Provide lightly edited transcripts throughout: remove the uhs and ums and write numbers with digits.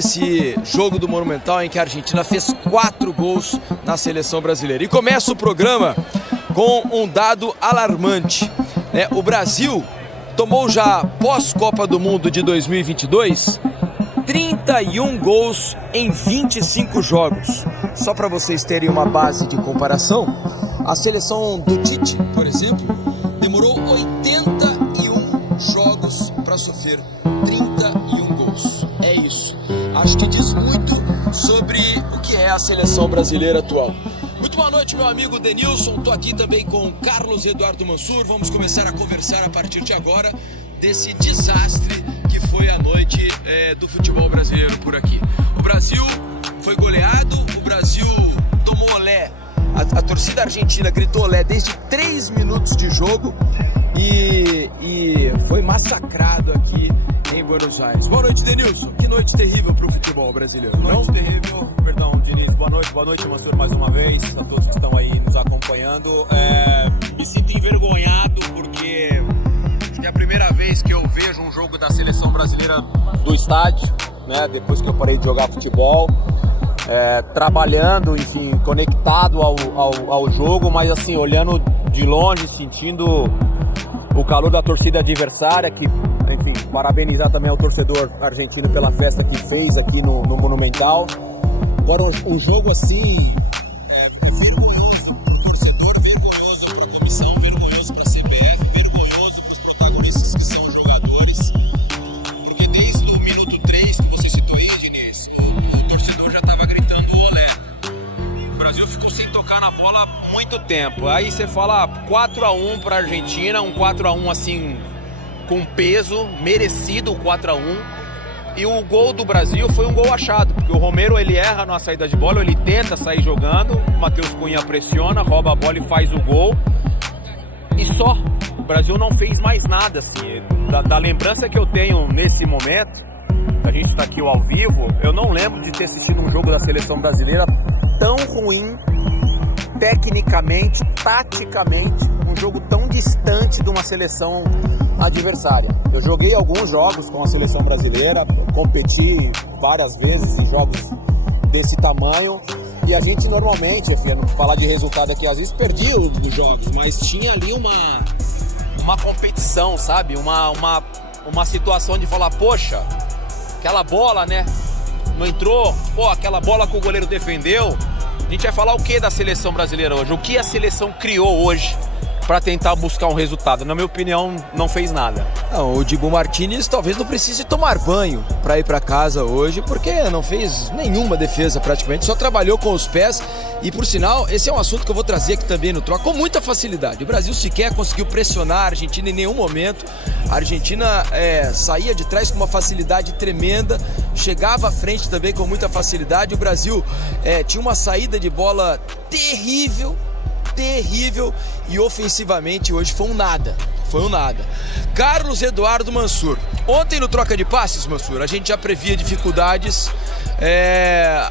nesse jogo do Monumental em que a Argentina fez 4 gols na seleção brasileira. E começa o programa com um dado alarmante, né? O Brasil tomou já, pós-Copa do Mundo de 2022, 31 gols em 25 jogos. Só para vocês terem uma base de comparação, a seleção do Tite, por exemplo, demorou 81 jogos para sofrer 31 gols. É isso. Acho que diz muito sobre o que é a seleção brasileira atual. Muito boa noite, meu amigo Denilson. Estou aqui também com Carlos Eduardo Mansur. Vamos começar a conversar a partir de agora desse desastre que foi a noite do futebol brasileiro por aqui. O Brasil foi goleado, o Brasil tomou olé. A torcida argentina gritou olé desde 3 minutos de jogo e foi massacrado aqui em Buenos Aires. Boa noite, Denilson. Que noite terrível para o futebol brasileiro. Boa noite terrível, perdão, Diniz. Boa noite, Mansur, mais uma vez, a todos que estão aí nos acompanhando. Me sinto envergonhado porque acho que é a primeira vez que eu vejo um jogo da seleção brasileira do estádio, né? Depois que eu parei de jogar futebol, trabalhando, enfim, conectado ao jogo, mas assim, olhando de longe, sentindo o calor da torcida adversária, que, enfim, parabenizar também ao torcedor argentino pela festa que fez aqui no Monumental. Agora, um jogo assim é vergonhoso para o torcedor, vergonhoso para a comissão, vergonhoso para a CBF, vergonhoso para os protagonistas que são jogadores, porque desde o minuto 3 que você citou aí, Diniz, o torcedor já estava gritando olé. O Brasil ficou sem tocar na bola muito tempo. Aí você fala 4-1 para a Argentina, um 4-1 assim com peso, merecido, 4-1. E o gol do Brasil foi um gol achado, porque o Romero ele erra na saída de bola, ele tenta sair jogando, o Matheus Cunha pressiona, rouba a bola e faz o gol. E só, o Brasil não fez mais nada assim. Da lembrança que eu tenho nesse momento, a gente está aqui ao vivo, eu não lembro de ter assistido um jogo da seleção brasileira tão ruim, tecnicamente, taticamente, um jogo tão distante de uma seleção adversária. Eu joguei alguns jogos com a seleção brasileira, competi várias vezes em jogos desse tamanho, e a gente normalmente, enfim, não falar de resultado aqui, às vezes perdia os jogos, mas tinha ali uma competição, sabe? Uma situação de falar, poxa, aquela bola, né, não entrou, pô, aquela bola que o goleiro defendeu. A gente vai falar o que da seleção brasileira hoje? O que a seleção criou hoje para tentar buscar um resultado? Na minha opinião, não fez nada. Não, o Dibu Martínez talvez não precise tomar banho para ir para casa hoje, porque não fez nenhuma defesa praticamente, só trabalhou com os pés. E por sinal, esse é um assunto que eu vou trazer aqui também no Troca com muita facilidade. O Brasil sequer conseguiu pressionar a Argentina em nenhum momento. A Argentina saía de trás com uma facilidade tremenda, chegava à frente também com muita facilidade. O Brasil tinha uma saída de bola terrível, e ofensivamente hoje foi um nada. Carlos Eduardo Mansur. Ontem no Troca de Passes, Mansur, a gente já previa dificuldades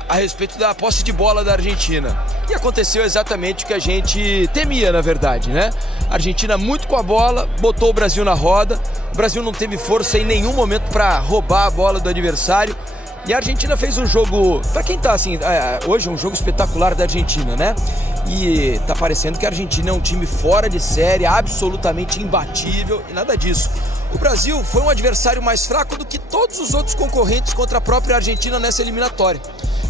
a respeito da posse de bola da Argentina. E aconteceu exatamente o que a gente temia, na verdade, né? A Argentina muito com a bola, botou o Brasil na roda. O Brasil não teve força em nenhum momento para roubar a bola do adversário. E a Argentina fez um jogo, para quem tá assim, hoje é um jogo espetacular da Argentina, né? E tá parecendo que a Argentina é um time fora de série, absolutamente imbatível e nada disso. O Brasil foi um adversário mais fraco do que todos os outros concorrentes contra a própria Argentina nessa eliminatória.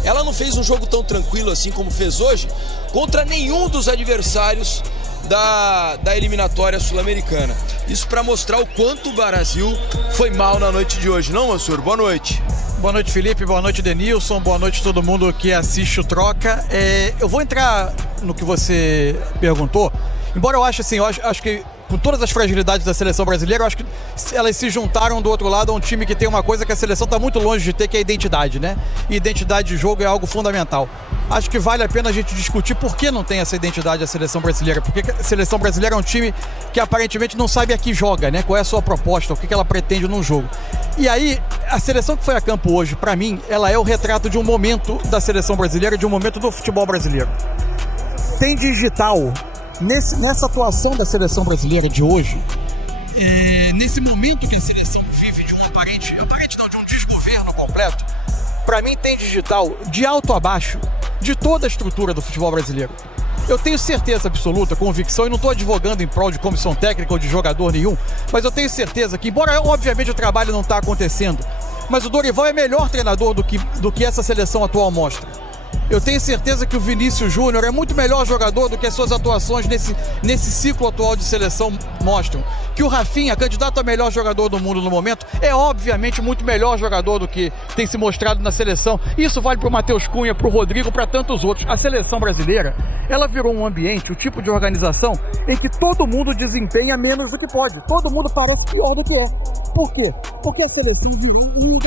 Ela não fez um jogo tão tranquilo assim como fez hoje contra nenhum dos adversários da eliminatória sul-americana. Isso para mostrar o quanto o Brasil foi mal na noite de hoje, não, Mansur? Boa noite. Boa noite, Felipe. Boa noite, Denilson. Boa noite a todo mundo que assiste o Troca. Eu vou entrar no que você perguntou. Embora eu ache assim, acho que com todas as fragilidades da seleção brasileira, eu acho que elas se juntaram do outro lado a um time que tem uma coisa que a seleção está muito longe de ter, que é a identidade, né? E identidade de jogo é algo fundamental. Acho que vale a pena a gente discutir por que não tem essa identidade a seleção brasileira. Porque a seleção brasileira é um time que aparentemente não sabe a que joga, né? Qual é a sua proposta, o que ela pretende num jogo. E aí, a seleção que foi a campo hoje, para mim, ela é o retrato de um momento da seleção brasileira, de um momento do futebol brasileiro. Tem digital nessa atuação da seleção brasileira de hoje, nesse momento que a seleção vive de um de um desgoverno completo. para mim tem digital de alto a baixo de toda a estrutura do futebol brasileiro. Eu tenho certeza absoluta, convicção, e não estou advogando em prol de comissão técnica ou de jogador nenhum, mas eu tenho certeza que, embora obviamente o trabalho não está acontecendo, mas o Dorival é melhor treinador do que essa seleção atual mostra. Eu tenho certeza que o Vinícius Júnior é muito melhor jogador do que as suas atuações nesse ciclo atual de seleção mostram. Que o Rafinha, candidato a melhor jogador do mundo no momento, é obviamente muito melhor jogador do que tem se mostrado na seleção. Isso vale para o Matheus Cunha, para o Rodrigo, para tantos outros. A seleção brasileira, ela virou um ambiente, um tipo de organização em que todo mundo desempenha menos do que pode. Todo mundo parece pior do que é. Por quê? Porque a seleção virou um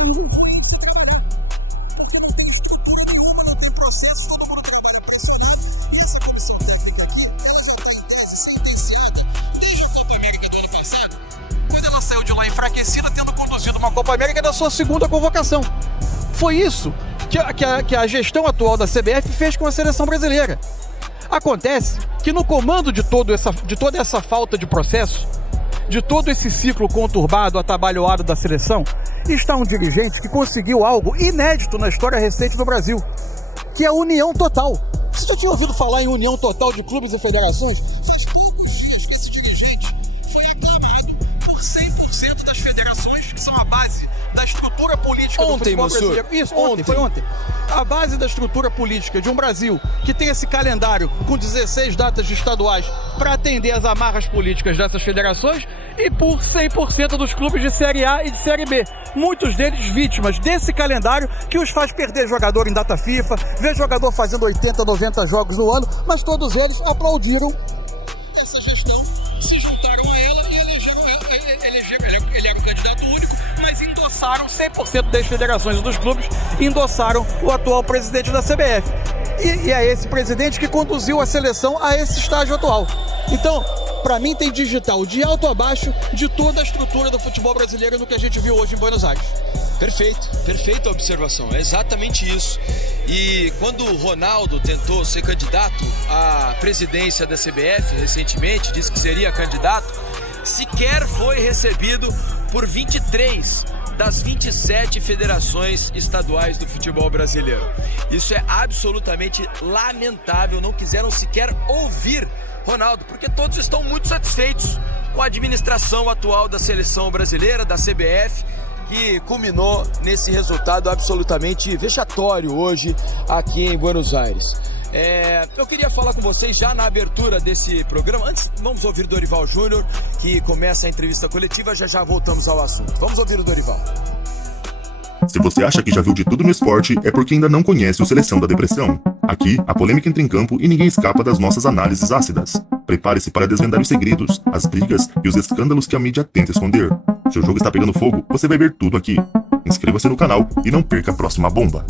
enfraquecida, tendo conduzido uma Copa América da sua segunda convocação. Foi isso que a gestão atual da CBF fez com a seleção brasileira. Acontece que no comando de toda essa falta de processo, de todo esse ciclo conturbado, atabalhoado da seleção, está um dirigente que conseguiu algo inédito na história recente do Brasil, que é a união total. Você já tinha ouvido falar em união total de clubes e federações? Faz poucos dias que esse dirigente foi aclamado por 100% das federações, que são a base da estrutura política do futebol brasileiro. Isso, foi ontem. A base da estrutura política de um Brasil que tem esse calendário com 16 datas de estaduais para atender às amarras políticas dessas federações e por 100% dos clubes de Série A e de Série B. Muitos deles vítimas desse calendário que os faz perder jogador em data FIFA, ver jogador fazendo 80, 90 jogos no ano, mas todos eles aplaudiram essa gestão, se juntaram a ela e elegeram ele era um candidato único, mas endossaram 100% das federações e dos clubes, endossaram o atual presidente da CBF. E é esse presidente que conduziu a seleção a esse estágio atual. Então, para mim tem digital de alto a baixo de toda a estrutura do futebol brasileiro no que a gente viu hoje em Buenos Aires. Perfeita observação, é exatamente isso. E quando o Ronaldo tentou ser candidato à presidência da CBF recentemente, disse que seria candidato, sequer foi recebido por 23 das 27 federações estaduais do futebol brasileiro. Isso é absolutamente lamentável, não quiseram sequer ouvir Ronaldo, porque todos estão muito satisfeitos com a administração atual da seleção brasileira, da CBF, que culminou nesse resultado absolutamente vexatório hoje aqui em Buenos Aires. Eu queria falar com vocês já na abertura desse programa. Antes, vamos ouvir Dorival Júnior, que começa a entrevista coletiva. Já voltamos ao assunto. Vamos ouvir o Dorival. Se você acha que já viu de tudo no esporte, é porque ainda não conhece o Seleção da Depressão. Aqui, a polêmica entra em campo e ninguém escapa das nossas análises ácidas. Prepare-se para desvendar os segredos, as brigas e os escândalos que a mídia tenta esconder. Se o jogo está pegando fogo, você vai ver tudo aqui. Inscreva-se no canal e não perca a próxima bomba.